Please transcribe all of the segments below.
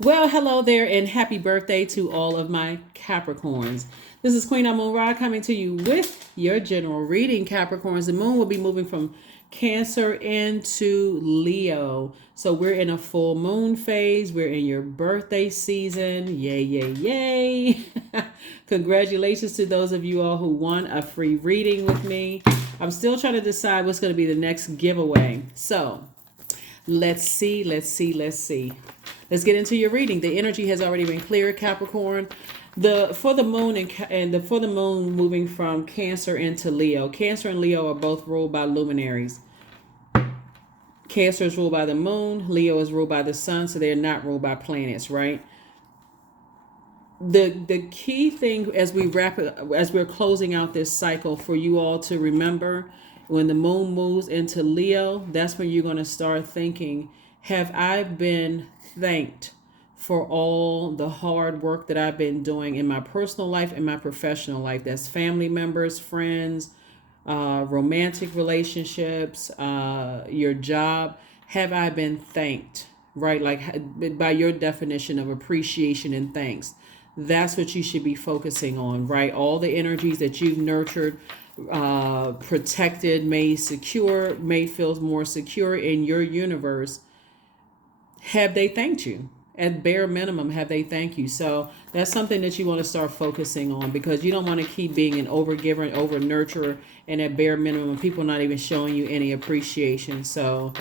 Well, hello there, and happy birthday to all of my Capricorns. This is Queen Amun Ra coming to you with your general reading, Capricorns. The moon will be moving from Cancer into Leo. So we're in a full moon phase. We're in your birthday season. Yay, yay, yay. Congratulations to those of you all who won a free reading with me. I'm still trying to decide what's going to be the next giveaway. So let's see. Let's get into your reading. The energy has already been cleared, Capricorn. The for the moon and the for the moon moving from Cancer into Leo. Cancer and Leo are both ruled by luminaries. Cancer is ruled by the moon. Leo is ruled by the sun, so they're not ruled by planets, right? The key thing as we wrap it, as we're closing out this cycle, for you all to remember, when the moon moves into Leo, that's when you're going to start thinking, have I been thanked for all the hard work that I've been doing in my personal life and my professional life? That's family members, friends, romantic relationships, your job. Have I been thanked? Right? Like, by your definition of appreciation and thanks. That's what you should be focusing on, right? All the energies that you've nurtured, protected, made secure, made feel more secure in your universe. Have they thanked you? At bare minimum, have they thanked you? So that's something that you want to start focusing on, because you don't want to keep being an overgiver and over nurturer, and at bare minimum, people not even showing you any appreciation. So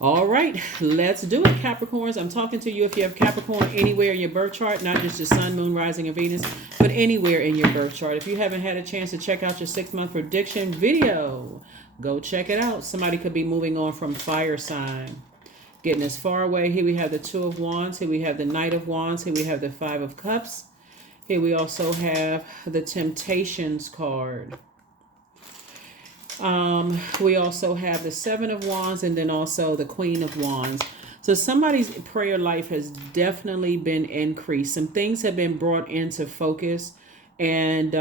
all right, let's do it, Capricorns. I'm talking to you if you have Capricorn anywhere in your birth chart, not just your sun, moon, rising, and Venus, but anywhere in your birth chart. If you haven't had a chance to check out your 6-month prediction video, go check it out. Somebody could be moving on from fire sign, getting as far away. Here we have the Two of Wands. Here we have the Knight of Wands. Here we have the Five of Cups. Here we also have the Temptations card. We also have the Seven of Wands, and then also the Queen of Wands. So somebody's prayer life has definitely been increased. Some things have been brought into focus, and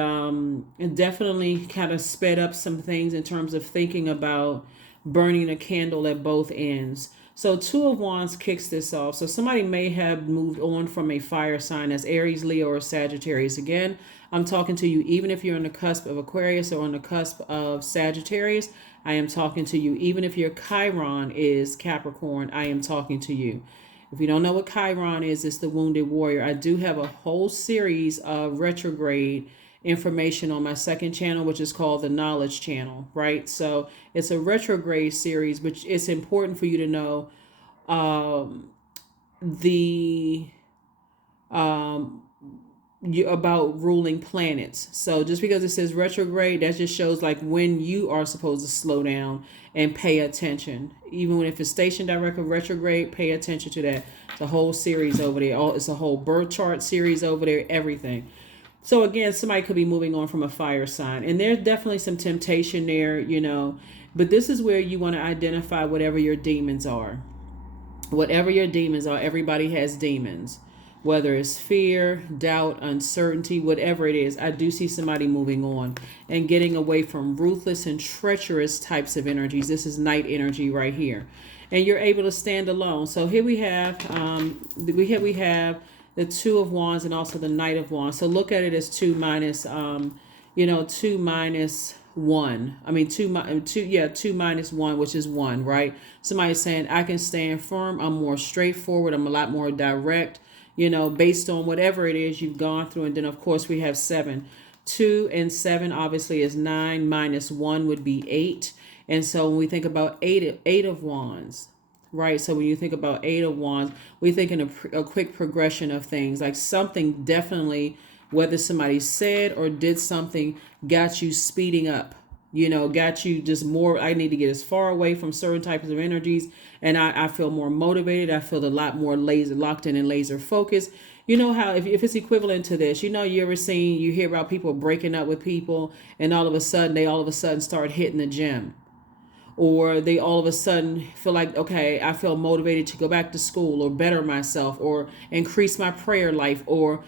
definitely kind of sped up some things in terms of thinking about burning a candle at both ends. So Two of Wands kicks this off. So somebody may have moved on from a fire sign as Aries, Leo, or Sagittarius. Again, I'm talking to you even if you're on the cusp of Aquarius or on the cusp of Sagittarius. I am talking to you. Even if your Chiron is Capricorn, I am talking to you. If you don't know what Chiron is, it's the wounded warrior. I do have a whole series of retrograde information on my second channel, which is called the Knowledge Channel, right? So it's a retrograde series, which it's important for you to know the about ruling planets. So just because it says retrograde, that just shows like when you are supposed to slow down and pay attention. Even when if it's station direct or retrograde, pay attention to that. It's a whole series over there. It's a whole birth chart series over there, everything. So again, somebody could be moving on from a fire sign, and there's definitely some temptation there, but this is where you want to identify whatever your demons are. Whatever your demons are, everybody has demons, whether it's fear, doubt, uncertainty, whatever it is. I do see somebody moving on and getting away from ruthless and treacherous types of energies. This is night energy right here, and you're able to stand alone. So here we have we have the Two of Wands and also the Knight of Wands. So look at it as two minus 1. I mean, two minus 1, which is 1, right? Somebody's saying, I can stand firm. I'm more straightforward. I'm a lot more direct, based on whatever it is you've gone through. And then, of course, we have 7. 2 and 7 obviously is 9, minus 1 would be 8. And so when we think about eight of Wands, right? So when you think about Eight of Wands, we think in a quick progression of things, like something definitely, whether somebody said or did something, got you speeding up, got you just more. I need to get as far away from certain types of energies, and I feel more motivated. I feel a lot more laser locked in and laser focused. You know how if it's equivalent to this, you hear about people breaking up with people, and all of a sudden start hitting the gym, or they all of a sudden feel like, okay, I feel motivated to go back to school or better myself or increase my prayer life or,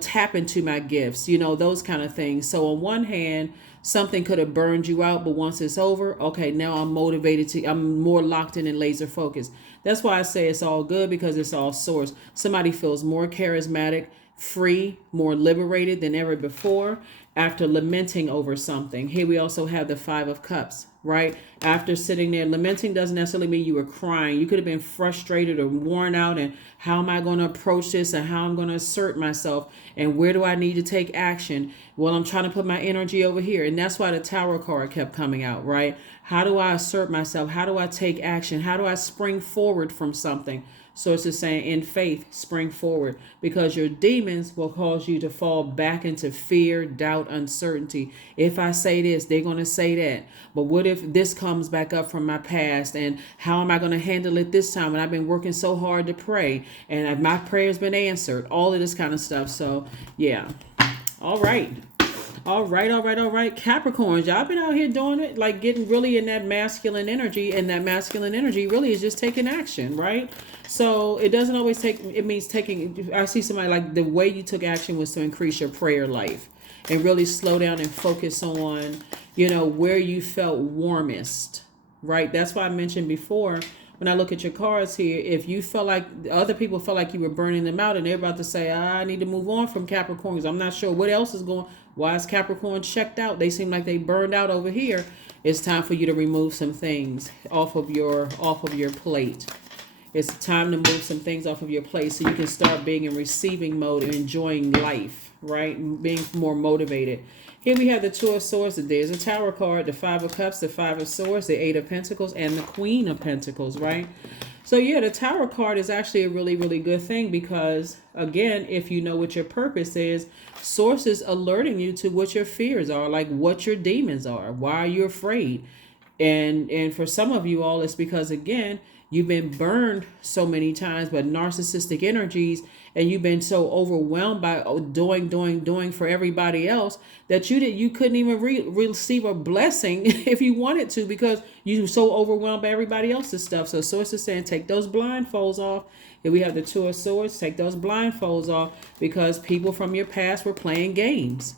tap into my gifts, those kind of things. So on one hand, something could have burned you out, but once it's over, okay, now I'm more locked in and laser focused. That's why I say it's all good, because it's all source. Somebody feels more charismatic, free, more liberated than ever before after lamenting over something. Here we also have the Five of Cups, right? After sitting there, lamenting doesn't necessarily mean you were crying. You could have been frustrated or worn out, and how am I going to approach this, and how I'm going to assert myself, and where do I need to take action? Well, I'm trying to put my energy over here. And that's why the Tower card kept coming out, right? How do I assert myself? How do I take action? How do I spring forward from something? So it's just saying, in faith, spring forward, because your demons will cause you to fall back into fear, doubt, uncertainty. If I say this, they're going to say that. But what if this comes back up from my past? And how am I going to handle it this time when I've been working so hard to pray and my prayer's been answered? All of this kind of stuff. So, yeah. All right. All right. Capricorns, y'all been out here doing it, like getting really in that masculine energy, and that masculine energy really is just taking action, right? So it doesn't always it means taking, I see somebody like the way you took action was to increase your prayer life and really slow down and focus on, where you felt warmest, right? That's why I mentioned before, when I look at your cards here, if you felt like other people felt like you were burning them out and they're about to say, I need to move on from Capricorns, I'm not sure what else is going. Why is Capricorn checked out? They seem like they burned out over here. It's time for you to remove some things off of your plate. It's time to move some things off of your plate so you can start being in receiving mode and enjoying life, right? Being more motivated. Here we have the Two of Swords. There's a Tower card, the Five of Cups, the Five of Swords, the Eight of Pentacles, and the Queen of Pentacles, right? So yeah, the Tower card is actually a really, really good thing because, again, if you know what your purpose is, Source is alerting you to what your fears are, like what your demons are. Why are you afraid? And for some of you all, it's because, again, you've been burned so many times by narcissistic energies, and you've been so overwhelmed by doing for everybody else that you couldn't even receive a blessing if you wanted to, because you were so overwhelmed by everybody else's stuff. So Source is saying, take those blindfolds off. Here we have the Two of Swords. Take those blindfolds off, because people from your past were playing games.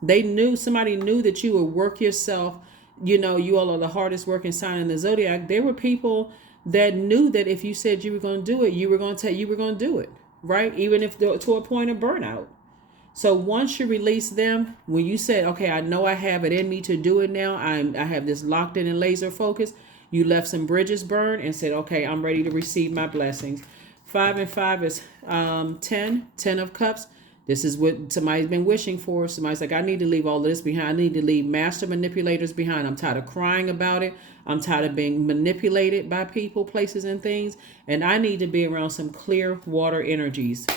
Somebody knew that you would work yourself. You all are the hardest working sign in the Zodiac. There were people that knew that if you said you were going to do it, you were going to do it, right? Even if to a point of burnout. So once you release them, when you said, okay, I know I have it in me to do it now, I have this locked in and laser focus, you left some bridges burned and said, okay, I'm ready to receive my blessings. 5 and 5 is 10 of Cups. This is what somebody's been wishing for. Somebody's like, I need to leave all of this behind. I need to leave master manipulators behind. I'm tired of crying about it. I'm tired of being manipulated by people, places, and things. And I need to be around some clear water energies.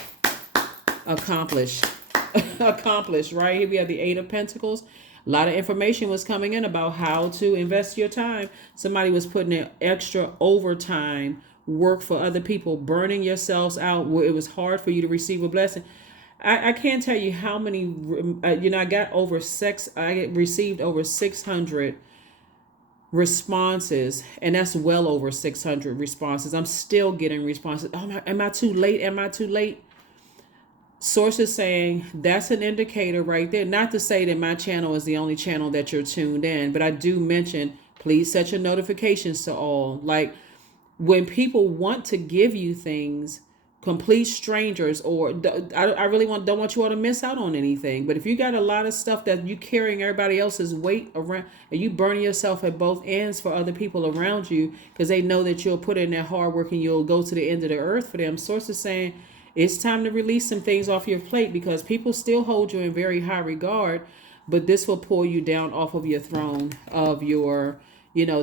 Accomplished, right? Here we have the Eight of Pentacles. A lot of information was coming in about how to invest your time. Somebody was putting in extra overtime work for other people, burning yourselves out where it was hard for you to receive a blessing. I can't tell you how many, I received over 600 responses, and that's well over 600 responses. I'm still getting responses. Oh, am I too late? Am I too late? Source is saying that's an indicator right there. Not to say that my channel is the only channel that you're tuned in, but I do mention, please set your notifications to all. Like, when people want to give you things, complete strangers, or I really don't want you all to miss out on anything. But if you got a lot of stuff that you carrying everybody else's weight around, and you burning yourself at both ends for other people around you, because they know that you'll put in that hard work and you'll go to the end of the earth for them. Source is saying it's time to release some things off your plate, because people still hold you in very high regard, but this will pull you down off of your throne of your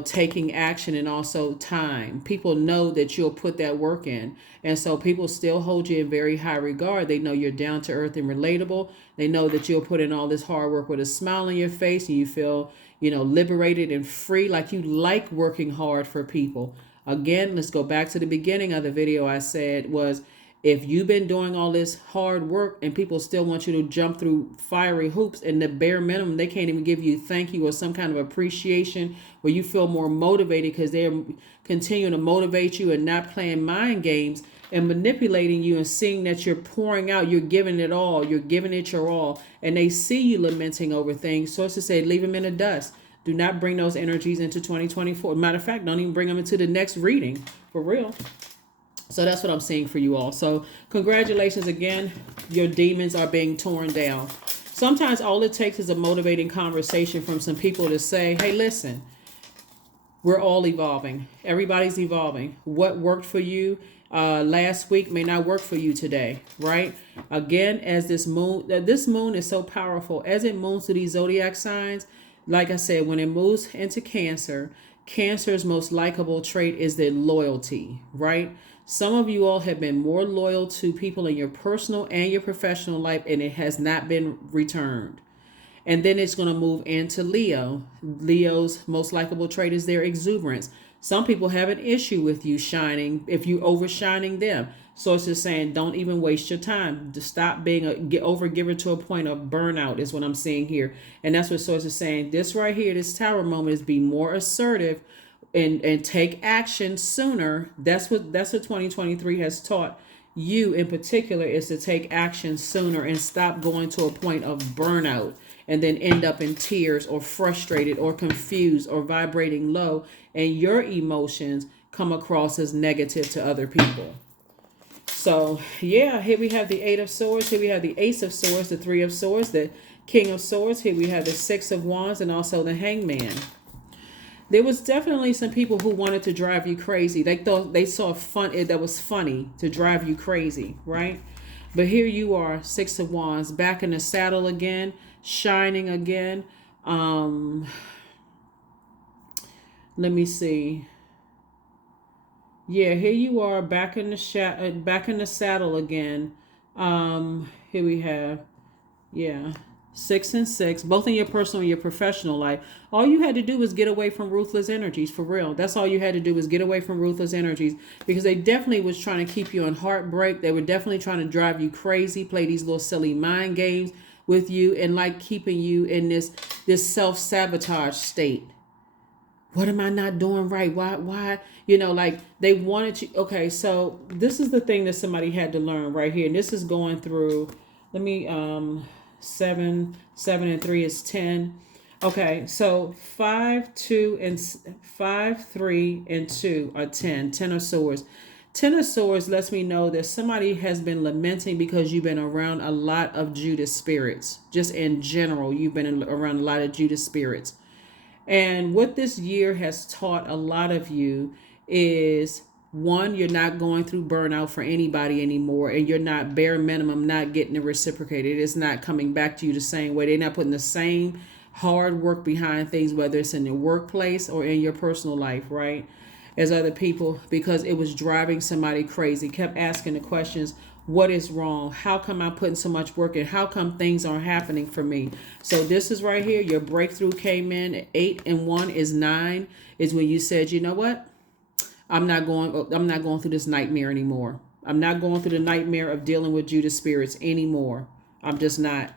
taking action, and also time. People know that you'll put that work in. And so people still hold you in very high regard. They know you're down to earth and relatable. They know that you'll put in all this hard work with a smile on your face, and you feel, liberated and free, like you like working hard for people. Again, let's go back to the beginning of the video. I said was, If you've been doing all this hard work and people still want you to jump through fiery hoops, and the bare minimum, they can't even give you thank you or some kind of appreciation where you feel more motivated because they're continuing to motivate you and not playing mind games and manipulating you and seeing that you're pouring out, you're giving it all, you're giving it your all, and they see you lamenting over things. Sources say leave them in the dust. Do not bring those energies into 2024. Matter of fact, don't even bring them into the next reading, for real. So that's what I'm seeing for you all. So congratulations again. Your demons are being torn down. Sometimes all it takes is a motivating conversation from some people to say, hey, listen, we're all evolving. Everybody's evolving. What worked for you last week may not work for you today, right? Again, as this moon is so powerful. As it moves through these zodiac signs, like I said, when it moves into Cancer, Cancer's most likable trait is their loyalty, right? Some of you all have been more loyal to people in your personal and your professional life, and it has not been returned. And then it's going to move into Leo. Leo's most likable trait is their exuberance. Some people have an issue with you shining if you overshining them. So it's just saying, don't even waste your time. To stop being a overgiver to a point of burnout is what I'm seeing here. And that's what Source is saying. This right here, this Tower moment, is be more assertive and take action sooner. That's what 2023 has taught you in particular, is to take action sooner and stop going to a point of burnout and then end up in tears or frustrated or confused or vibrating low, and your emotions come across as negative to other people. So yeah, here we have the Eight of Swords, here we have the Ace of Swords, the Three of Swords, the King of Swords, here we have the Six of Wands, and also the Hangman. There was definitely some people who wanted to drive you crazy. They thought they saw that was funny to drive you crazy, right? But here you are, Six of Wands, back in the saddle again, shining again. Let me see. Yeah, here you are, back in the saddle again. Here we have, yeah, 6 and 6, both in your personal and your professional life. All you had to do was get away from ruthless energies, for real. That's all you had to do was get away from ruthless energies, because they definitely was trying to keep you in heartbreak. They were definitely trying to drive you crazy, play these little silly mind games with you, and like keeping you in this self-sabotage state. What am I not doing right? Why? Like they wanted you. Okay, so this is the thing that somebody had to learn right here. And this is going through, let me, 7 and 3 is 10. Okay, so 5, 2, and 5, 3, and 2 are 10. 10 of Swords. 10 of Swords lets me know that somebody has been lamenting because you've been around a lot of Judas spirits. Just in general, you've been around a lot of Judas spirits. And what this year has taught a lot of you is, one, you're not going through burnout for anybody anymore, and you're not, bare minimum, not getting it reciprocated. It's not coming back to you the same way. They're not putting the same hard work behind things, whether it's in your workplace or in your personal life, right, as other people, because it was driving somebody crazy. Kept asking the questions, what is wrong? How come I'm putting so much work in? How come things aren't happening for me? So this is right here. Your breakthrough came in. 8 and 1 is 9. Is when you said, you know what? I'm not going through this nightmare anymore. I'm not going through the nightmare of dealing with Judas spirits anymore. I'm just not.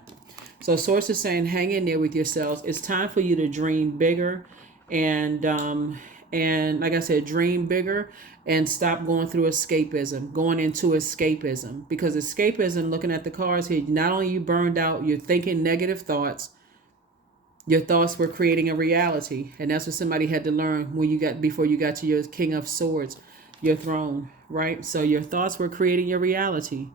So Source is saying, hang in there with yourselves. It's time for you to dream bigger, and like I said, dream bigger and stop going through going into escapism. Because escapism, looking at the cards here, not only you burned out, you're thinking negative thoughts. Your thoughts were creating a reality. And that's what somebody had to learn before you got to your King of Swords, your throne, right? So your thoughts were creating your reality.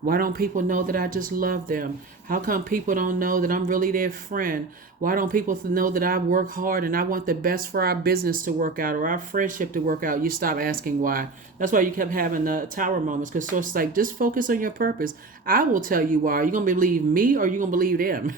Why don't people know that I just love them? How come people don't know that I'm really their friend? Why don't people know that I work hard and I want the best for our business to work out or our friendship to work out? You stop asking why. That's why you kept having the Tower moments, because Source is like, just focus on your purpose. I will tell you why. Are you going to believe me or are you going to believe them?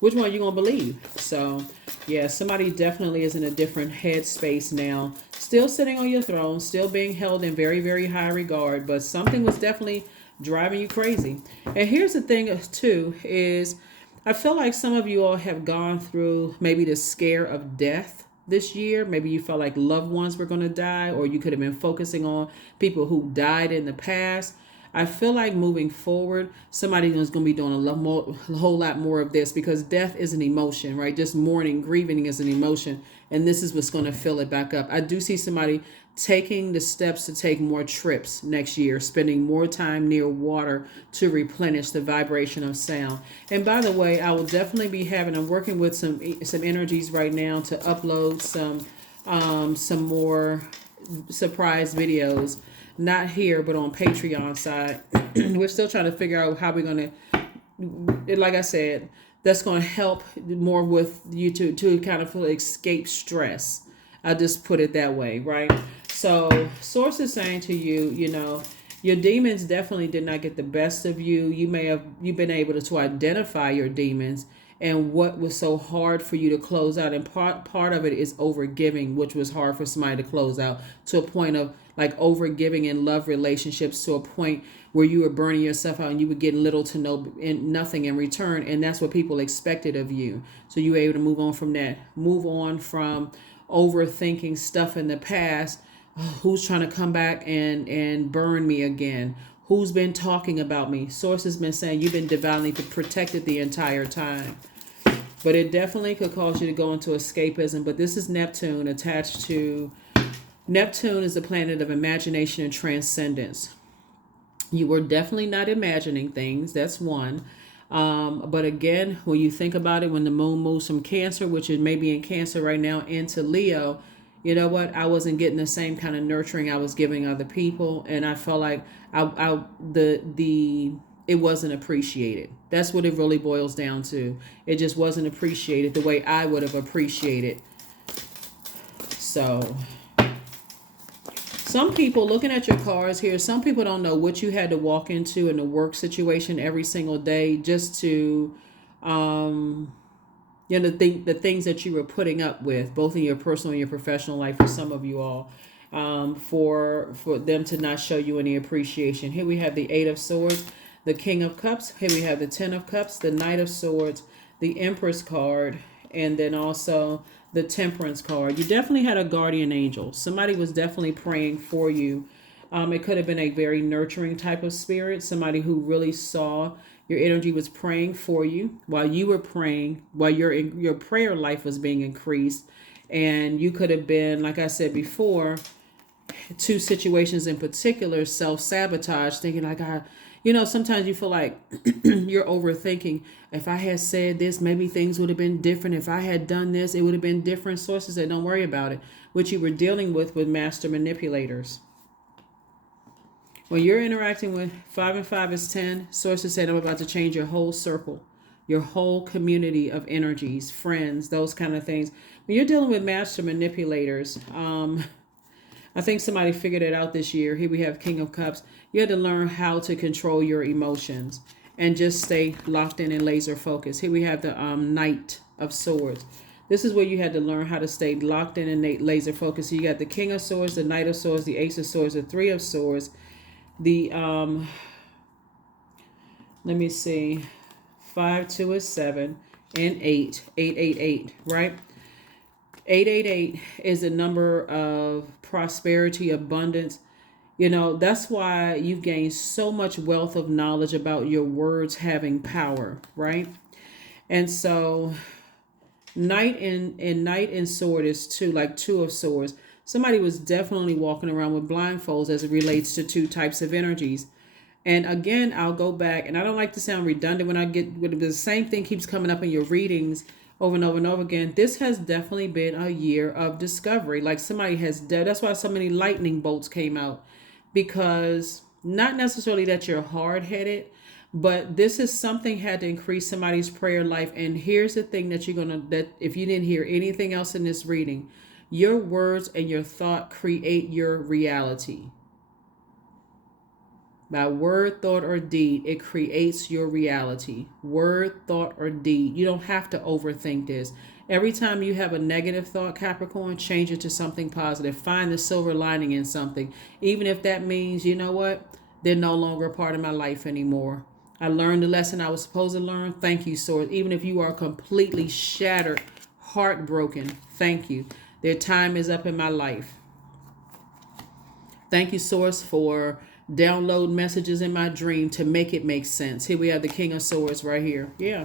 Which one are you going to believe? So, yeah, somebody definitely is in a different headspace now. Still sitting on your throne, still being held in very, very high regard, but something was definitely driving you crazy. And here's the thing too, is I feel like some of you all have gone through maybe the scare of death, this year. Maybe you felt like loved ones were going to die, or you could have been focusing on people who died in the past. I feel like moving forward, somebody is going to be doing a whole lot more of this, because death is an emotion, right? Just mourning, grieving is an emotion, and this is what's going to fill it back up. I do see somebody taking the steps to take more trips next year, spending more time near water to replenish the vibration of sound. And by the way, I will definitely be I'm working with some energies right now to upload some more surprise videos, not here but on Patreon side. We're still trying to figure out how we're going to, like I said, that's going to help more with you to kind of escape stress. I'll just put it that way, right? So source is saying to you, your demons definitely did not get the best of you. You've been able to identify your demons and what was so hard for you to close out. And part of it is overgiving, which was hard for somebody to close out, to a point of like overgiving in love relationships, to a point where you were burning yourself out and you were getting little to nothing in return. And that's what people expected of you. So you were able to move on from that, move on from overthinking stuff in the past. Who's trying to come back and burn me again? Who's been talking about me? Source has been saying you've been divinely protected the entire time. But it definitely could cause you to go into escapism. But this is Neptune attached to... Neptune is the planet of imagination and transcendence. You were definitely not imagining things. That's one. But again, when you think about it, when the moon moves from Cancer, which is maybe in Cancer right now, into Leo, you know what? I wasn't getting the same kind of nurturing I was giving other people, and I felt like it wasn't appreciated. That's what it really boils down to. It just wasn't appreciated the way I would have appreciated. So some people, looking at your cards here, some people don't know what you had to walk into in the work situation every single day just to the things that you were putting up with, both in your personal and your professional life, for some of you all, for them to not show you any appreciation. Here we have the Eight of Swords, the King of Cups. Here we have the Ten of Cups, the Knight of Swords, the Empress card, and then also the Temperance card. You definitely had a guardian angel. Somebody was definitely praying for you. It could have been a very nurturing type of spirit, somebody who really saw your energy, was praying for you while you were praying, while your prayer life was being increased. And you could have been, like I said before, two situations in particular, self-sabotage, thinking like, sometimes you feel like you're overthinking. If I had said this, maybe things would have been different. If I had done this, it would have been different. Sources said, don't worry about it. What you were dealing with master manipulators. When you're interacting with 5 and 5 is 10, sources said, I'm about to change your whole circle, your whole community of energies, friends, those kind of things. When you're dealing with master manipulators, I think somebody figured it out this year. Here we have King of Cups. You had to learn how to control your emotions and just stay locked in and laser focused. Here we have the Knight of Swords. This is where you had to learn how to stay locked in and laser focused. So you got the King of Swords, the Knight of Swords, the Ace of Swords, the Three of Swords, the let me see, 5, 2 is 7, and 8, 8, right? 888 is a number of prosperity, abundance. That's why you've gained so much wealth of knowledge about your words having power, right? And so Knight and Sword is 2, like 2 of Swords. Somebody was definitely walking around with blindfolds as it relates to two types of energies. And again, I'll go back, and I don't like to sound redundant when the same thing keeps coming up in your readings over and over and over again. This has definitely been a year of discovery. Like somebody that's why so many lightning bolts came out, because not necessarily that you're hard-headed, but this is something had to increase somebody's prayer life. And here's the thing that that if you didn't hear anything else in this reading, your words and your thought create your reality. By word, thought, or deed, it creates your reality. Word, thought, or deed. You don't have to overthink this. Every time you have a negative thought, Capricorn, change it to something positive. Find the silver lining in something. Even if that means, you know what? They're no longer a part of my life anymore. I learned the lesson I was supposed to learn. Thank you, Sword. Even if you are completely shattered, heartbroken, thank you. Their time is up in my life. Thank you, Source, for download messages in my dream to make it make sense. Here we have the King of Swords right here. Yeah.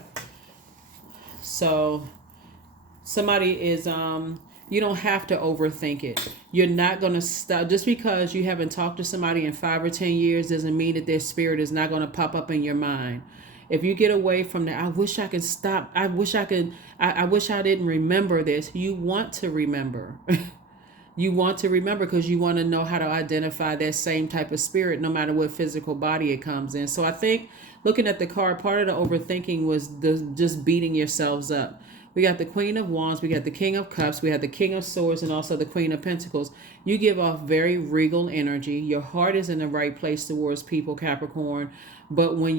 So somebody is you don't have to overthink it. You're not going to stop just because you haven't talked to somebody in 5 or 10 years doesn't mean that their spirit is not going to pop up in your mind. If you get away from the I wish I could stop, I wish I could, I wish I didn't remember this. You want to remember. You want to remember because you want to know how to identify that same type of spirit no matter what physical body it comes in. So I think looking at the card, part of the overthinking was just beating yourselves up. We got the Queen of Wands, we got the King of Cups, we have the King of Swords, and also the Queen of Pentacles. You give off very regal energy. Your heart is in the right place towards people, Capricorn. But when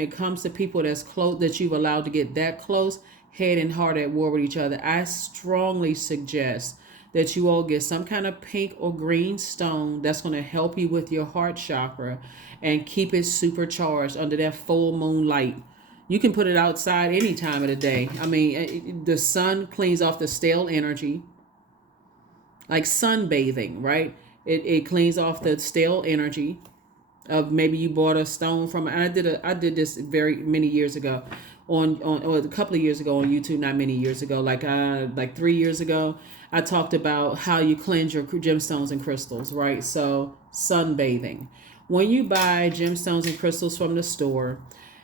it comes to people that's close, that you've allowed to get that close, head and heart at war with each other, I strongly suggest that you all get some kind of pink or green stone that's going to help you with your heart chakra and keep it supercharged under that full moon light. You can put it outside any time of the day. I mean, the sun cleans off the stale energy, like sunbathing, right? It cleans off the stale energy of maybe you bought a stone from. I did this very many years ago on a couple of years ago on YouTube. Not many years ago, like 3 years ago. I talked about how you cleanse your gemstones and crystals, right? So sunbathing. When you buy gemstones and crystals from the store,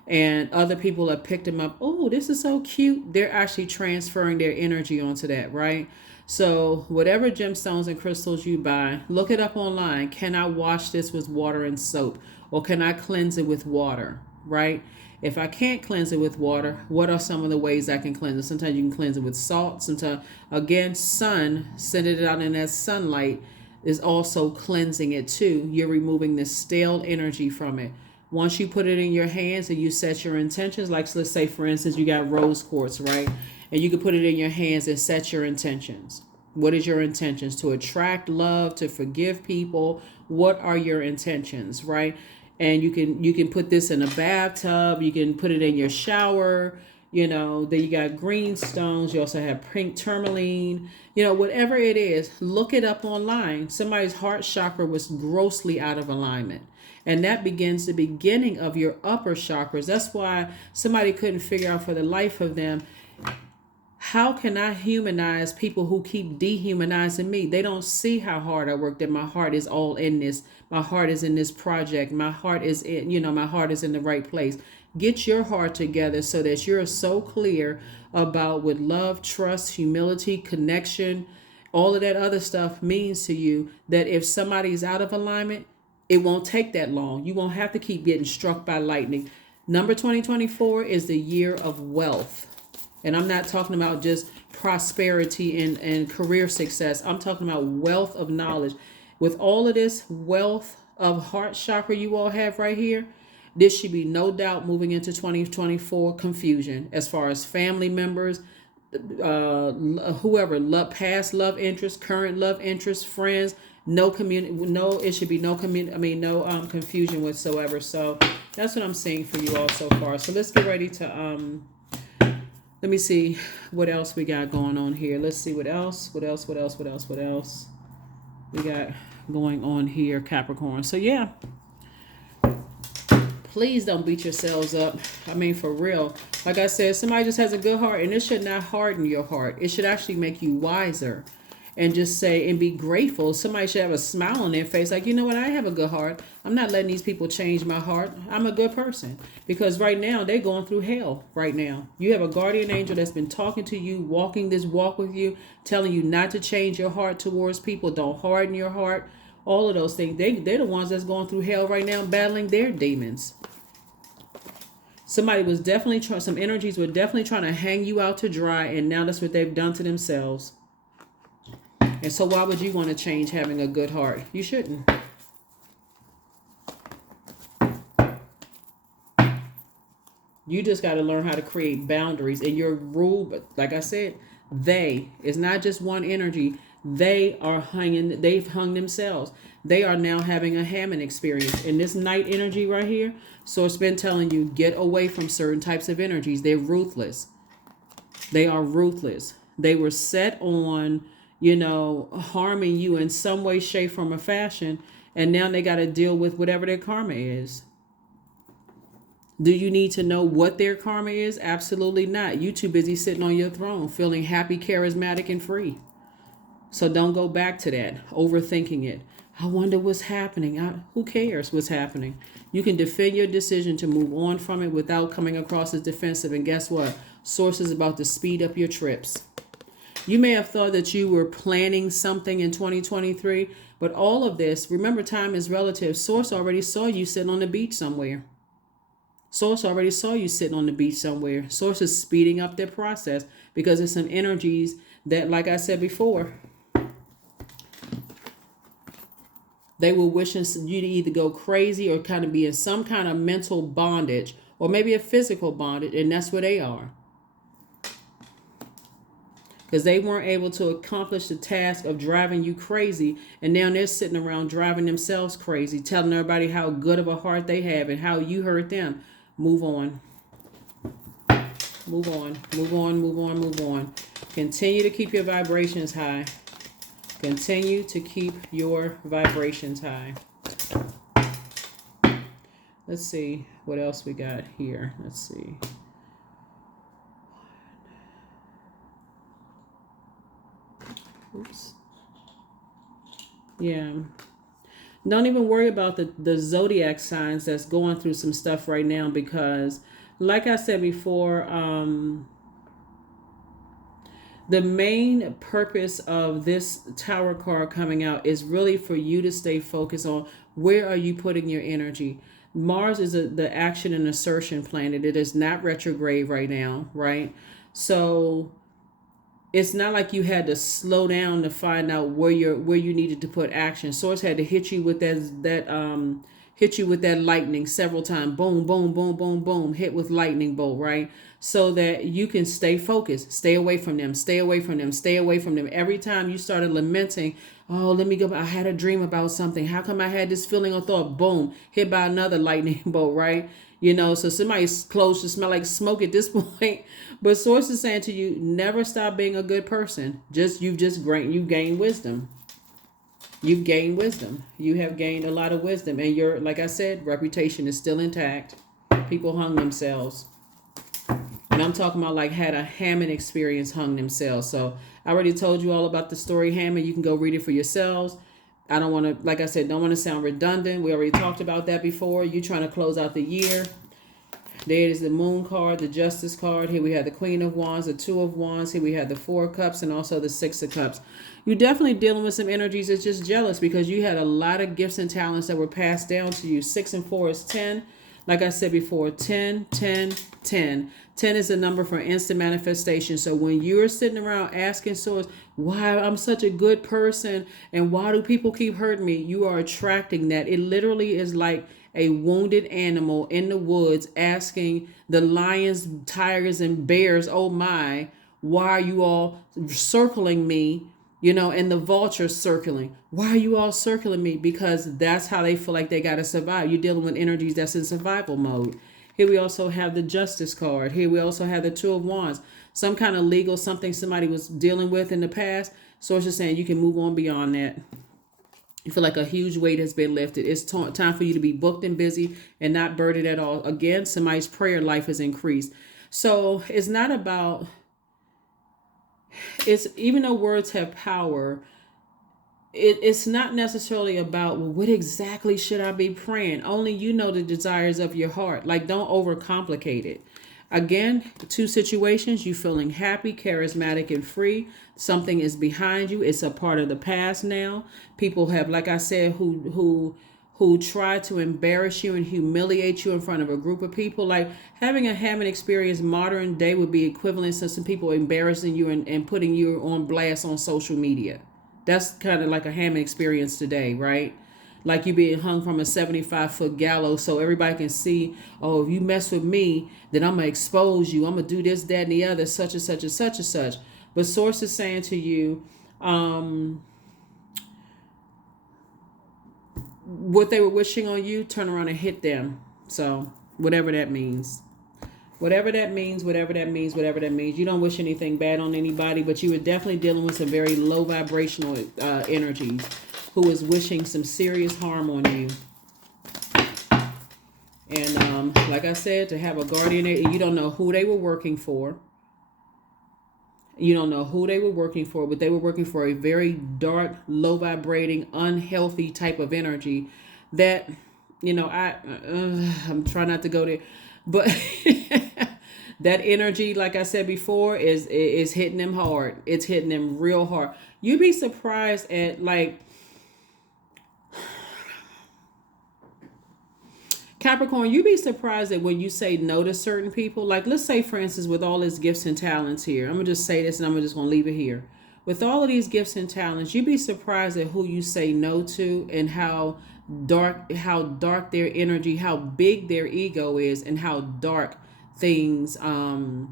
and other people have picked them up. Oh, this is so cute. They're actually transferring their energy onto that, right? So whatever gemstones and crystals you buy, look it up online. Can I wash this with water and soap? Or can I cleanse it with water, right? If I can't cleanse it with water, what are some of the ways I can cleanse it? Sometimes you can cleanse it with salt. Sometimes, again, sending it out in that sunlight is also cleansing it too. You're removing the stale energy from it. Once you put it in your hands and you set your intentions, like let's say, for instance, you got rose quartz, right? And you can put it in your hands and set your intentions. What is your intentions? To attract love, to forgive people. What are your intentions, right? And you can put this in a bathtub. You can put it in your shower. Then you got green stones. You also have pink tourmaline. Whatever it is, look it up online. Somebody's heart chakra was grossly out of alignment. And that begins the beginning of your upper chakras. That's why somebody couldn't figure out for the life of them, how can I humanize people who keep dehumanizing me? They don't see how hard I work, that my heart is all in this. My heart is in this project. My heart is my heart is in the right place. Get your heart together so that you're so clear about what love, trust, humility, connection, all of that other stuff means to you, that if somebody's out of alignment, it won't take that long. You won't have to keep getting struck by lightning. Number 2024 is the year of wealth. And I'm not talking about just prosperity and career success. I'm talking about wealth of knowledge. With all of this wealth of heart chakra you all have right here, this should be no doubt moving into 2024 confusion as far as family members, whoever, past love interest, current love interest, friends. It should be no confusion whatsoever. So that's what I'm saying for you all so far. So let's get ready to let me see what else we got going on here. Let's see what else we got going on here, Capricorn. So yeah, please don't beat yourselves up. I mean, for real. Like I said, somebody just has a good heart, and it should not harden your heart. It should actually make you wiser. And just say and be grateful. Somebody should have a smile on their face, like, you know what, I have a good heart. I'm not letting these people change my heart. I'm a good person. Because right now they're going through hell right now. You have a guardian angel that's been talking to you, walking this walk with you, telling you not to change your heart towards people. Don't harden your heart. All of those things. They're the ones that's going through hell right now, battling their demons. Somebody was definitely some energies were definitely trying to hang you out to dry, and now that's what they've done to themselves. And so why would you want to change having a good heart? You shouldn't. You just got to learn how to create boundaries in your rule. But like I said, it's not just one energy. They've hung themselves. They are now having a Hammond experience. In this night energy right here, so it's been telling you, get away from certain types of energies. They're ruthless. They are ruthless. They were set on, harming you in some way, shape, form, or fashion. And now they got to deal with whatever their karma is. Do you need to know what their karma is? Absolutely not. You too busy sitting on your throne, feeling happy, charismatic, and free. So don't go back to that, overthinking it. I wonder what's happening. Who cares what's happening? You can defend your decision to move on from it without coming across as defensive. And guess what? Source is about to speed up your trips. You may have thought that you were planning something in 2023, but all of this, remember, time is relative. Source already saw you sitting on the beach somewhere. Source already saw you sitting on the beach somewhere. Source is speeding up their process because it's some energies that, like I said before, they were wishing you to either go crazy or kind of be in some kind of mental bondage or maybe a physical bondage, and that's where they are. Because they weren't able to accomplish the task of driving you crazy, and now they're sitting around driving themselves crazy, telling everybody how good of a heart they have and how you hurt them. Move on. Move on. Move on. Move on. Move on. Continue to keep your vibrations high. Continue to keep your vibrations high. Let's see what else we got here. Let's see. Oops. Yeah. Don't even worry about the zodiac signs that's going through some stuff right now, because like I said before, the main purpose of this Tower card coming out is really for you to stay focused on where are you putting your energy. Mars is the action and assertion planet. It is not retrograde right now, right? So it's not like you had to slow down to find out where you needed to put action. Source had to hit you with that lightning several times. Boom, boom, boom, boom, boom. Hit with lightning bolt, right? So that you can stay focused. Stay away from them. Stay away from them. Stay away from them. Every time you started lamenting, oh, let me go. I had a dream about something. How come I had this feeling or thought? Boom, hit by another lightning bolt, right? So somebody's clothes should smell like smoke at this point. But Source is saying to you, never stop being a good person. You've gained wisdom. You've gained wisdom. You have gained a lot of wisdom. And your, like I said, reputation is still intact. People hung themselves. And I'm talking about like had a Hammond experience, hung themselves. So I already told you all about the story Hammond. You can go read it for yourselves. I don't want to, like I said, don't want to sound redundant. We already talked about that before. You trying to close out the year. There is the Moon card, the Justice card. Here we have the Queen of Wands, the Two of Wands. Here we have the Four of Cups and also the Six of Cups. You're definitely dealing with some energies that's just jealous because you had a lot of gifts and talents that were passed down to you. 6 and 4 is 10. Like I said before, 10, 10, 10. 10 is the number for instant manifestation. So when you're sitting around asking Source, why I'm such a good person and why do people keep hurting me? You are attracting that. It literally is like a wounded animal in the woods asking the lions, tigers, and bears, oh my, why are you all circling me? And the vultures circling. Why are you all circling me? Because that's how they feel like they got to survive. You're dealing with energies that's in survival mode. Here we also have the Justice card. Here we also have the Two of Wands. Some kind of legal something somebody was dealing with in the past. Source is saying you can move on beyond that. You feel like a huge weight has been lifted. It's time for you to be booked and busy and not burdened at all. Again, somebody's prayer life has increased. So it's not about... It's even though words have power, it's not necessarily about, well, what exactly should I be praying? Only you know the desires of your heart. Like, don't overcomplicate it. Again, two situations, you feeling happy, charismatic, and free. Something is behind you. It's a part of the past now. People have, like I said, who try to embarrass you and humiliate you in front of a group of people. Like having a Hammond experience modern day would be equivalent to some people embarrassing you and putting you on blast on social media. That's kind of like a Hammond experience today, right? Like you being hung from a 75-foot gallows so everybody can see, oh, if you mess with me, then I'm going to expose you. I'm going to do this, that, and the other, such and such and such and such. But Source is saying to you, what they were wishing on you, turn around and hit them. So whatever that means. Whatever that means, whatever that means, whatever that means. You don't wish anything bad on anybody, but you are definitely dealing with some very low vibrational energies who is wishing some serious harm on you. And like I said, to have a guardian, you don't know who they were working for. You don't know who they were working for, but they were working for a very dark, low vibrating, unhealthy type of energy that, I'm trying not to go there, but that energy, like I said before, is hitting them hard. It's hitting them real hard. You'd be surprised at, like, Capricorn, you'd be surprised that when you say no to certain people, like, let's say, for instance, with all his gifts and talents here, I'm going to just say this and I'm just going to leave it here. With all of these gifts and talents, you'd be surprised at who you say no to and how dark their energy, how big their ego is, and how dark things go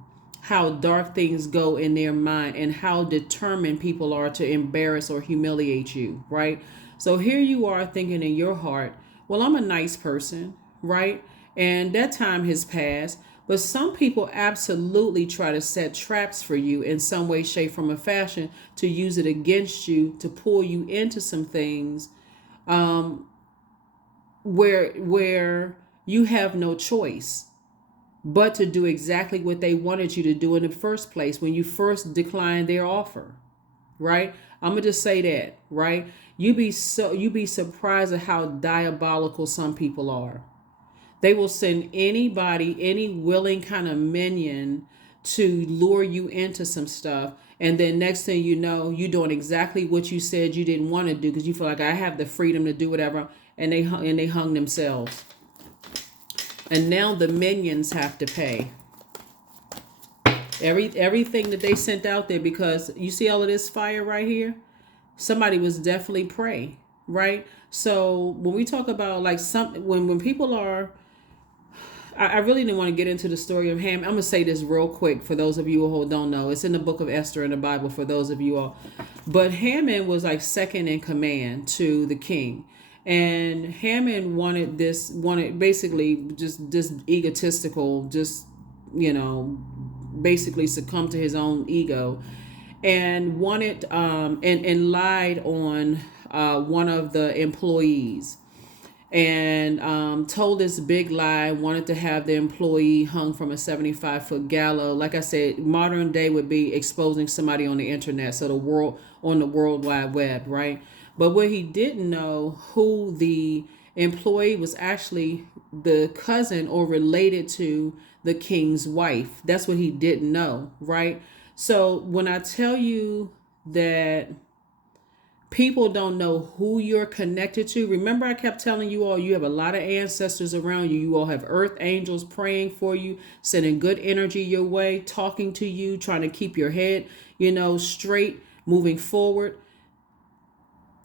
in their mind, and how determined people are to embarrass or humiliate you, right? So here you are thinking in your heart, well, I'm a nice person, right? And that time has passed. But some people absolutely try to set traps for you in some way, shape, form, or fashion to use it against you, to pull you into some things where you have no choice but to do exactly what they wanted you to do in the first place when you first declined their offer, right? I'm gonna just say that, right? You'd be surprised at how diabolical some people are. They will send anybody, any willing kind of minion to lure you into some stuff. And then next thing you know, you're doing exactly what you said you didn't want to do because you feel like I have the freedom to do whatever. And they hung themselves. And now the minions have to pay. Everything that they sent out there, because you see all of this fire right here? Somebody was definitely prey, right? So when we talk about like when people are, I really didn't want to get into the story of Haman. I'm gonna say this real quick for those of you who don't know. It's in the book of Esther in the Bible for those of you all. But Haman was like second in command to the king. And Haman wanted basically just this egotistical, basically succumb to his own ego, and wanted and lied on one of the employees, and told this big lie, wanted to have the employee hung from a 75-foot gallows. Like I said, modern day would be exposing somebody on the internet, so on the World Wide Web, right? But what he didn't know, who the employee was actually the cousin or related to the king's wife. That's what he didn't know, right? So when I tell you that people don't know who you're connected to, remember I kept telling you all, you have a lot of ancestors around you. You all have earth angels praying for you, sending good energy your way, talking to you, trying to keep your head, straight, moving forward.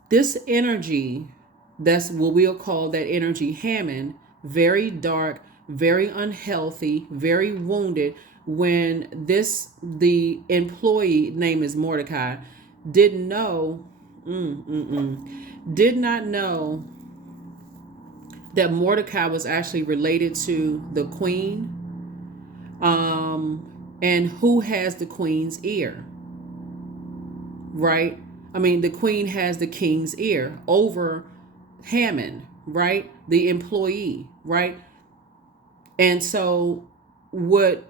This energy, that's what we'll call that energy Hammond, very dark, very unhealthy, very wounded. When the employee, name is Mordecai, did not know that Mordecai was actually related to the queen, and who has the queen's ear, right? I mean, the queen has the king's ear over Hammond, right? The employee, right? And so whoever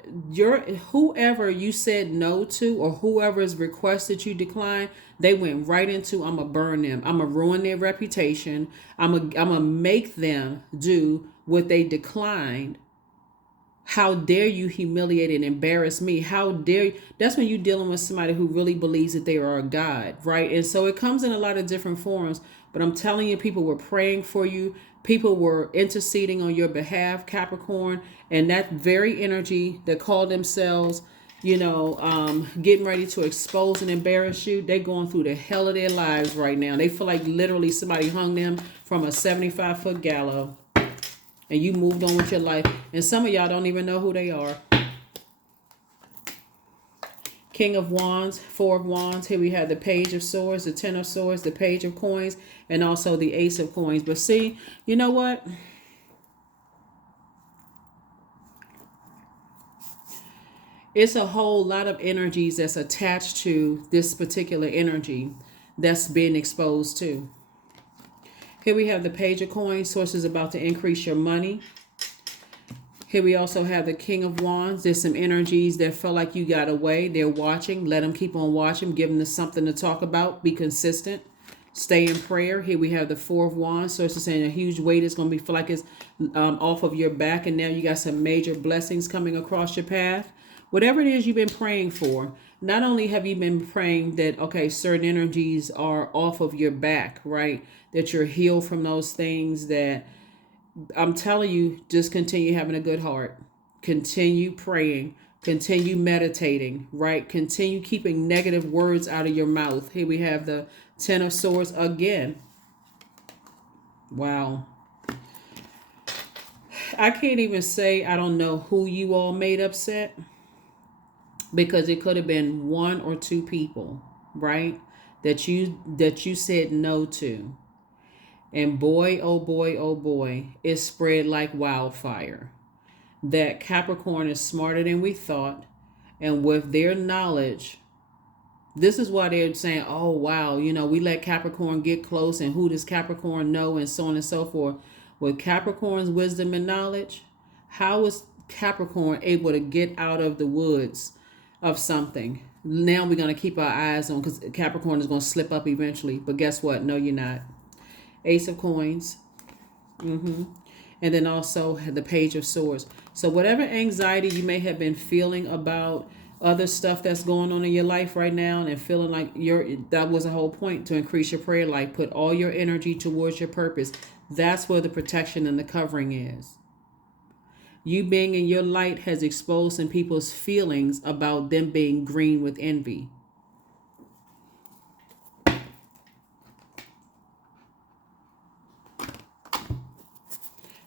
you said no to, or whoever's requested you decline, they went right into, I'm gonna burn them, I'm gonna ruin their reputation, I'm gonna make them do what they declined. How dare you humiliate and embarrass me? How dare you? That's when you're dealing with somebody who really believes that they are a god, right? And so it comes in a lot of different forms. But I'm telling you, people were praying for you. People were interceding on your behalf, Capricorn. And that very energy that called themselves, getting ready to expose and embarrass you, they're going through the hell of their lives right now. They feel like literally somebody hung them from a 75-foot gallows. And you moved on with your life. And some of y'all don't even know who they are. King of Wands, Four of Wands. Here we have the Page of Swords, the Ten of Swords, the Page of Coins, and also the Ace of Coins. But see, you know what? It's a whole lot of energies that's attached to this particular energy that's being exposed to. Here we have the Page of Coins. Sources about to increase your money. Here we also have the King of Wands. There's some energies that felt like you got away. They're watching. Let them keep on watching. Give them something to talk about. Be consistent. Stay in prayer. Here we have the Four of Wands. So it's saying a huge weight is going to be feel like it's off of your back. And now you got some major blessings coming across your path. Whatever it is you've been praying for. Not only have you been praying that, okay, certain energies are off of your back, right? That you're healed from those things, that I'm telling you, just continue having a good heart. Continue praying. Continue meditating, right? Continue keeping negative words out of your mouth. Here we have the Ten of Swords again. Wow. I can't even say I don't know who you all made upset, because it could have been one or two people, right? That you said no to. And boy, oh boy, oh boy, it spread like wildfire. That Capricorn is smarter than we thought. And with their knowledge, this is why they're saying, oh, wow, we let Capricorn get close, and who does Capricorn know, and so on and so forth. With Capricorn's wisdom and knowledge, how is Capricorn able to get out of the woods of something? Now we're going to keep our eyes on, because Capricorn is going to slip up eventually. But guess what? No, you're not. Ace of Coins. And then also the Page of Swords. So whatever anxiety you may have been feeling about other stuff that's going on in your life right now, and feeling like that was the whole point, to increase your prayer life. Put all your energy towards your purpose. That's where the protection and the covering is. You being in your light has exposed some people's feelings about them being green with envy.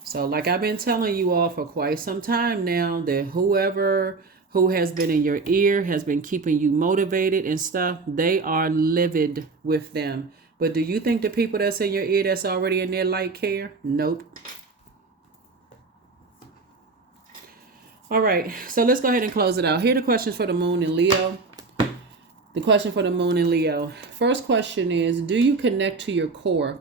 So like I've been telling you all for quite some time now, that who has been in your ear, has been keeping you motivated and stuff, they are livid with them. But do you think the people that's in your ear that's already in their light care? Nope. All right, so let's go ahead and close it out. Here are the questions for the Moon and Leo. The question for the Moon and Leo. First question is, do you connect to your core,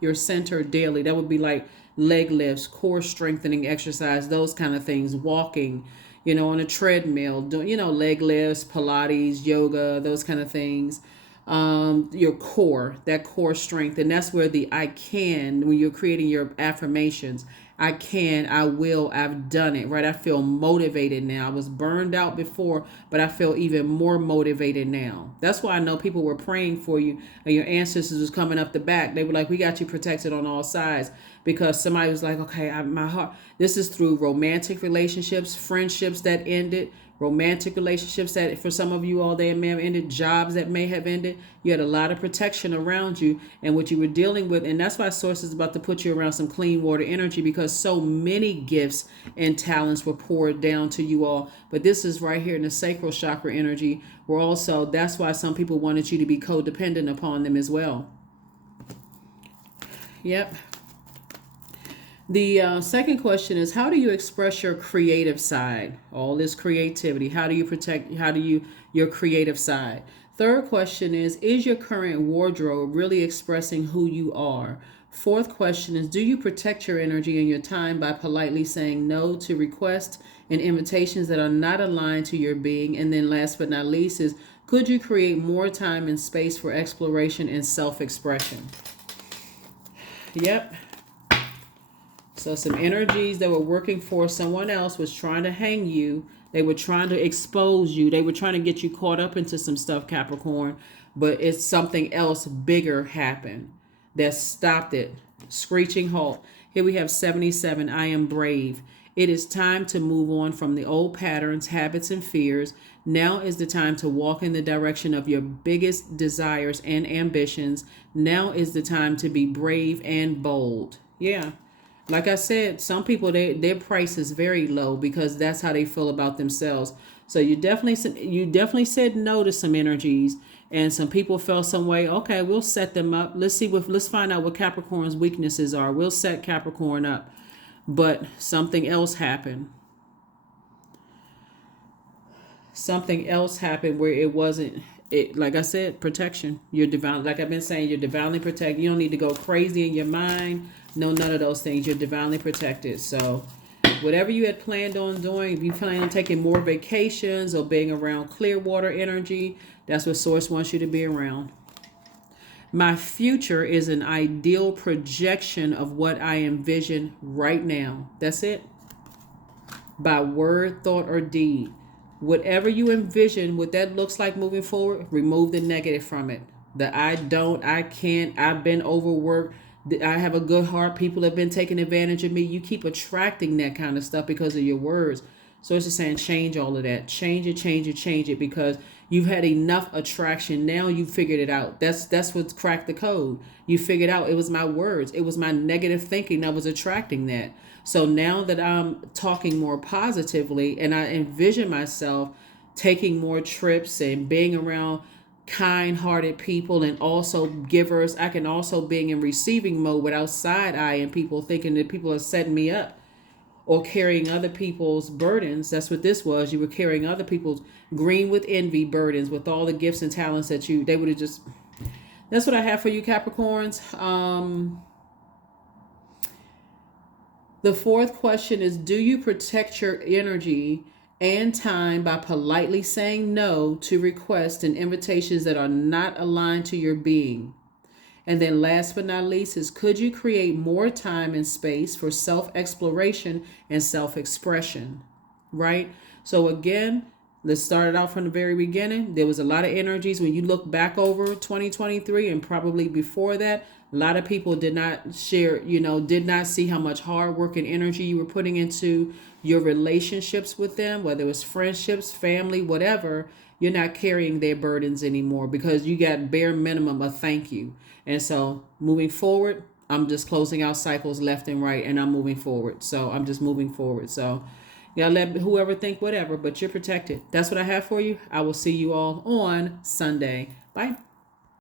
your center daily? That would be like leg lifts, core strengthening exercise, those kind of things, walking, on a treadmill, doing, leg lifts, Pilates, yoga, those kind of things. Your core, that core strength. And that's where the I can, when you're creating your affirmations, I can, I will, I've done it, right? I feel motivated now. I was burned out before, but I feel even more motivated now. That's why I know people were praying for you, and your ancestors was coming up the back. They were like, we got you protected on all sides, because somebody was like, okay, my heart, this is through romantic relationships, friendships that ended, romantic relationships that for some of you all, they may have ended, jobs that may have ended. You had a lot of protection around you and what you were dealing with. And that's why Source is about to put you around some clean water energy, because so many gifts and talents were poured down to you all. But this is right here in the sacral chakra energy, where also that's why some people wanted you to be codependent upon them as well. Yep. The second question is, how do you express your creative side? All this creativity. How do you protect, your creative side? Third question is your current wardrobe really expressing who you are? Fourth question is, do you protect your energy and your time by politely saying no to requests and invitations that are not aligned to your being? And then last but not least is, could you create more time and space for exploration and self-expression? Yep. So some energies that were working for someone else was trying to hang you. They were trying to expose you. They were trying to get you caught up into some stuff, Capricorn. But it's something else bigger happened that stopped it. Screeching halt. Here we have 77. I am brave. It is time to move on from the old patterns, habits, and fears. Now is the time to walk in the direction of your biggest desires and ambitions. Now is the time to be brave and bold. Yeah. Like I said, some people, their price is very low, because that's how they feel about themselves. So you definitely said no to some energies, and some people felt some way. Okay, we'll set them up. Let's find out what Capricorn's weaknesses are. We'll set Capricorn up. But something else happened. something else happened where it wasn't it. Like I said, protection. You're divine. Like I've been saying, you're divinely protected. You don't need to go crazy in your mind. No, none of those things. You're divinely protected. So whatever you had planned on doing, if you plan on taking more vacations or being around clear water energy, that's what source wants you to be around. My future is an ideal projection of what I envision right now. That's it. By word, thought, or deed. Whatever you envision, what that looks like moving forward, remove the negative from it. The I don't, I can't, I've been overworked, I have a good heart, people have been taking advantage of me. You keep attracting that kind of stuff because of your words. So it's just saying change all of that. Change it, change it, change it, because you've had enough attraction. Now you figured it out. That's what's cracked the code. You figured out it was my words. It was my negative thinking that was attracting that. So now that I'm talking more positively and I envision myself taking more trips and being around kind-hearted people and also givers, I can also being in receiving mode without side-eyeing people, thinking that people are setting me up or carrying other people's burdens. That's what this was. You were carrying other people's green with envy burdens with all the gifts and talents that they would have just. That's what I have for you, Capricorns. The fourth question is, do you protect your energy and time by politely saying no to requests and invitations that are not aligned to your being? And then last but not least is, could you create more time and space for self-exploration and self-expression? Right? So again, let's start it out from the very beginning. There was a lot of energies when you look back over 2023 and probably before that. A lot of people did not share, did not see how much hard work and energy you were putting into your relationships with them, whether it was friendships, family, whatever. You're not carrying their burdens anymore because you got bare minimum of thank you. And so moving forward, I'm just closing out cycles left and right, and I'm moving forward. So I'm just moving forward. So let whoever think whatever, but you're protected. That's what I have for you. I will see you all on Sunday. Bye.